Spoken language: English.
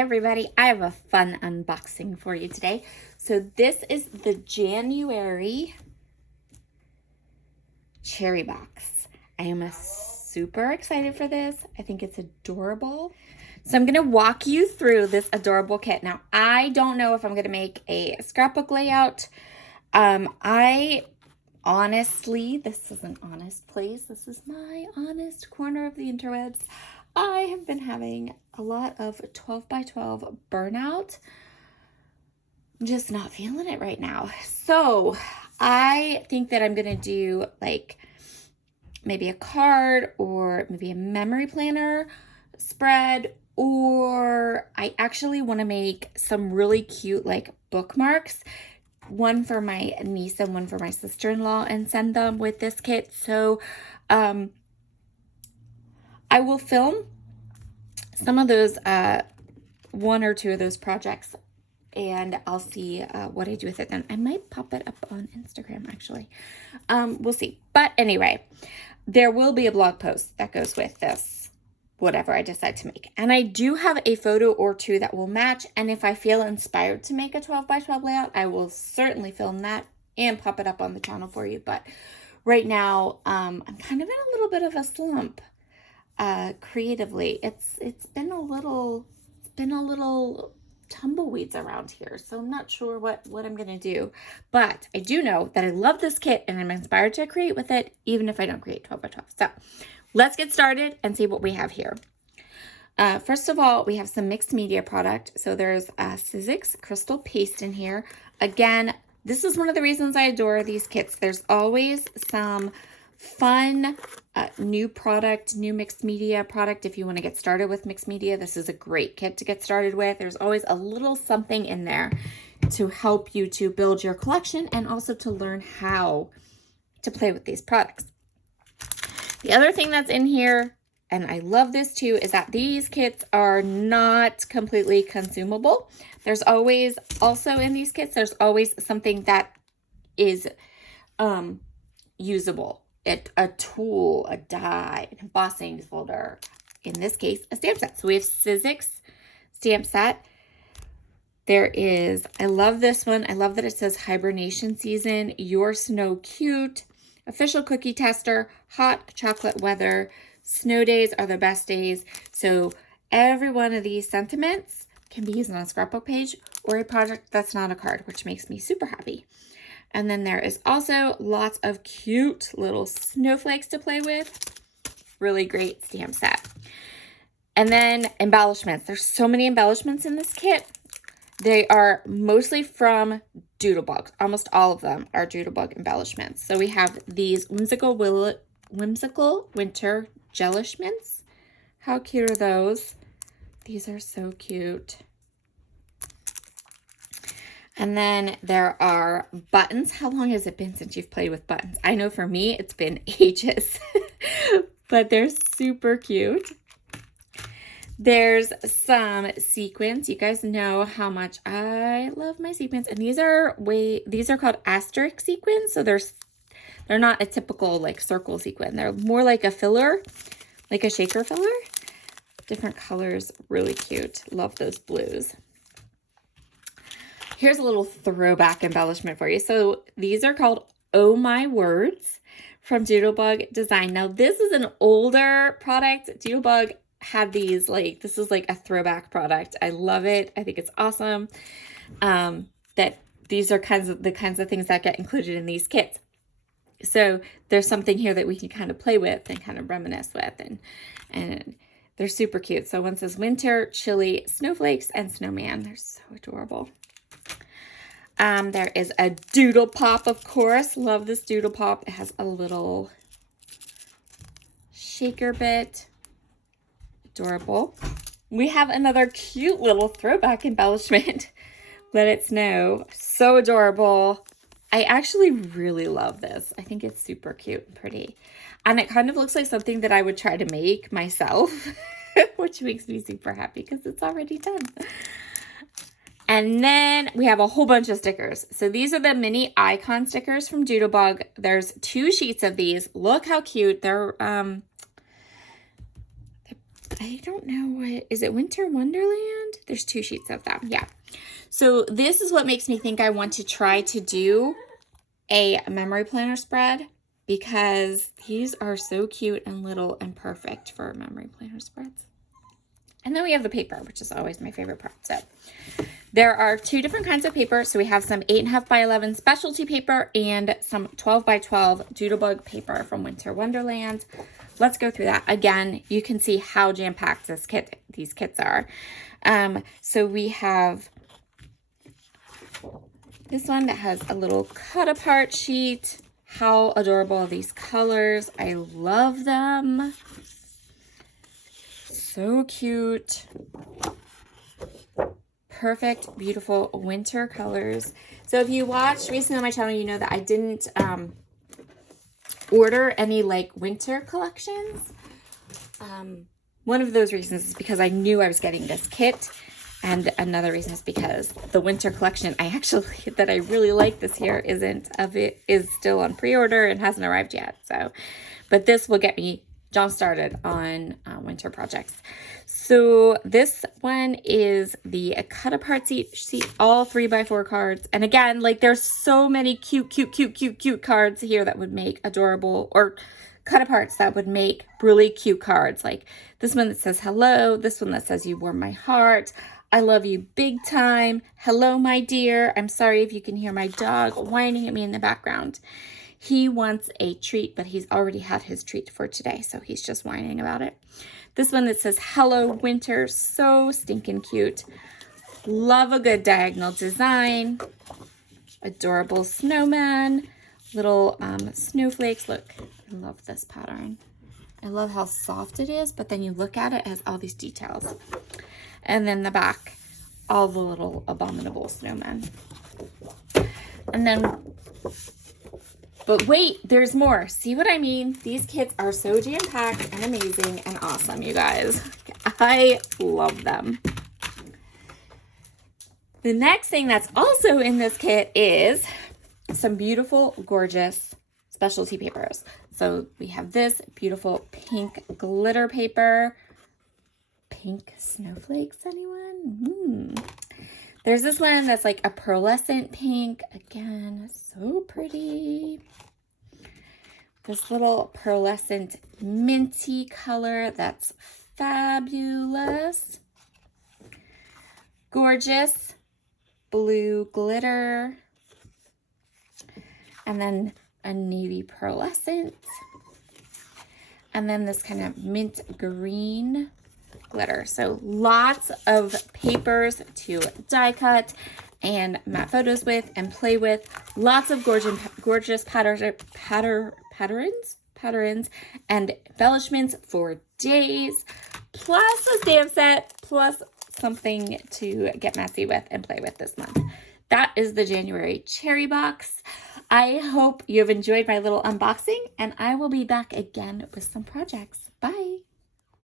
everybody, I have a fun unboxing for you today. So this is the January cherry box. I am super excited for this. I think it's adorable. So I'm going to walk you through this adorable kit. Now, I don't know if I'm going to make a scrapbook layout. I honestly, this is an honest place. This is my honest corner of the interwebs. I have been having a lot of 12 by 12 burnout. I'm just not feeling it right now. So I think that I'm going to do like maybe a card or maybe a memory planner spread, or I actually want to make some really cute like bookmarks, one for my niece and one for my sister-in-law, and send them with this kit. So I will film some of those, one or two of those projects, and I'll see what I do with it then. I might pop it up on Instagram, actually. We'll see. But anyway, there will be a blog post that goes with this, whatever I decide to make. And I do have a photo or two that will match. And if I feel inspired to make a 12 by 12 layout, I will certainly film that and pop it up on the channel for you. But right now, I'm kind of in a little bit of a slump. Creatively, it's been a little tumbleweeds around here, so I'm not sure what I'm gonna do, but I do know that I love this kit and I'm inspired to create with it, even if I don't create 12 by 12. So let's get started and see what we have here. First of all, we have some mixed media product. So there's Sizzix crystal paste in here. Again, this is one of the reasons I adore these kits. There's always some fun new product, new mixed media product. If you want to get started with mixed media, this is a great kit to get started with. There's always a little something in there to help you to build your collection and also to learn how to play with these products. The other thing that's in here, and I love this too, is that these kits are not completely consumable. There's always, also in these kits, there's always something that is usable. A tool, a die, an embossing folder, in this case, a stamp set. So we have Sizzix stamp set. There is, I love this one. I love that it says hibernation season, your snow cute, official cookie tester, hot chocolate weather, snow days are the best days. So every one of these sentiments can be used on a scrapbook page or a project that's not a card, which makes me super happy. And then there is also lots of cute little snowflakes to play with. Really great stamp set. And then embellishments. There's so many embellishments in this kit. They are mostly from Doodlebug. Almost all of them are Doodlebug embellishments. So we have these whimsical winter Embellishments. How cute are those? These are so cute. And then there are buttons. How long has it been since you've played with buttons? I know for me, it's been ages, but they're super cute. There's some sequins. You guys know how much I love my sequins. And these are called asterisk sequins. So they're not a typical like circle sequin. They're more like a filler, like a shaker filler. Different colors, really cute. Love those blues. Here's a little throwback embellishment for you. So these are called Oh My Words from Doodlebug Design. Now this is an older product. Doodlebug had these, like, this is like a throwback product. I love it. I think it's awesome. That these are the kinds of things that get included in these kits. So there's something here that we can kind of play with and kind of reminisce with, and they're super cute. So one says winter, chilly, snowflakes, and snowman. They're so adorable. There is a doodle pop, of course. Love this doodle pop. It has a little shaker bit. Adorable. We have another cute little throwback embellishment. Let it snow. So adorable. I actually really love this. I think it's super cute and pretty. And it kind of looks like something that I would try to make myself, which makes me super happy because it's already done. And then we have a whole bunch of stickers. So these are the mini icon stickers from Doodlebug. There's 2 sheets of these. Look how cute. They're I don't know what, is it Winter Wonderland? There's 2 sheets of them. Yeah. So this is what makes me think I want to try to do a memory planner spread, because these are so cute and little and perfect for memory planner spreads. And then we have the paper, which is always my favorite part. So there are 2 different kinds of paper. So we have some 8.5 by 11 specialty paper and some 12 by 12 Doodlebug paper from Winter Wonderland. Let's go through that. Again, you can see how jam-packed these kits are. So we have this one that has a little cut-apart sheet. How adorable are these colors. I love them. So cute. Perfect, beautiful winter colors. So if you watched recently on my channel, you know that I didn't order any like winter collections. One of those reasons is because I knew I was getting this kit. And another reason is because the winter collection that I really like this year is still on pre-order and hasn't arrived yet. So, but this will get me jump started on winter projects. So this one is the cut apart sheet, all 3x4 cards. And again, like there's so many cute cards here that would make adorable, or cut aparts that would make really cute cards. Like this one that says hello, this one that says you warm my heart, I love you big time, hello my dear. I'm sorry if you can hear my dog whining at me in the background. He wants a treat, but he's already had his treat for today, so he's just whining about it. This one that says hello winter, so stinking cute. Love a good diagonal design. Adorable snowman, little snowflakes. Look, I love this pattern. I love how soft it is, but then you look at it, it has all these details. And then the back, all the little abominable snowmen. And then, but wait, there's more. See what I mean? These kits are so jam-packed and amazing and awesome, you guys. I love them. The next thing that's also in this kit is some beautiful, gorgeous specialty papers. So we have this beautiful pink glitter paper. Pink snowflakes, anyone? There's this one that's like a pearlescent pink. Again, so pretty. This little pearlescent minty color that's fabulous. Gorgeous blue glitter. And then a navy pearlescent. And then this kind of mint green glitter. So lots of papers to die cut and matte photos with and play with. Lots of gorgeous patterns and embellishments for days, plus a stamp set, plus something to get messy with and play with this month. That is the January cherry box. I hope you have enjoyed my little unboxing, and I will be back again with some projects. Bye.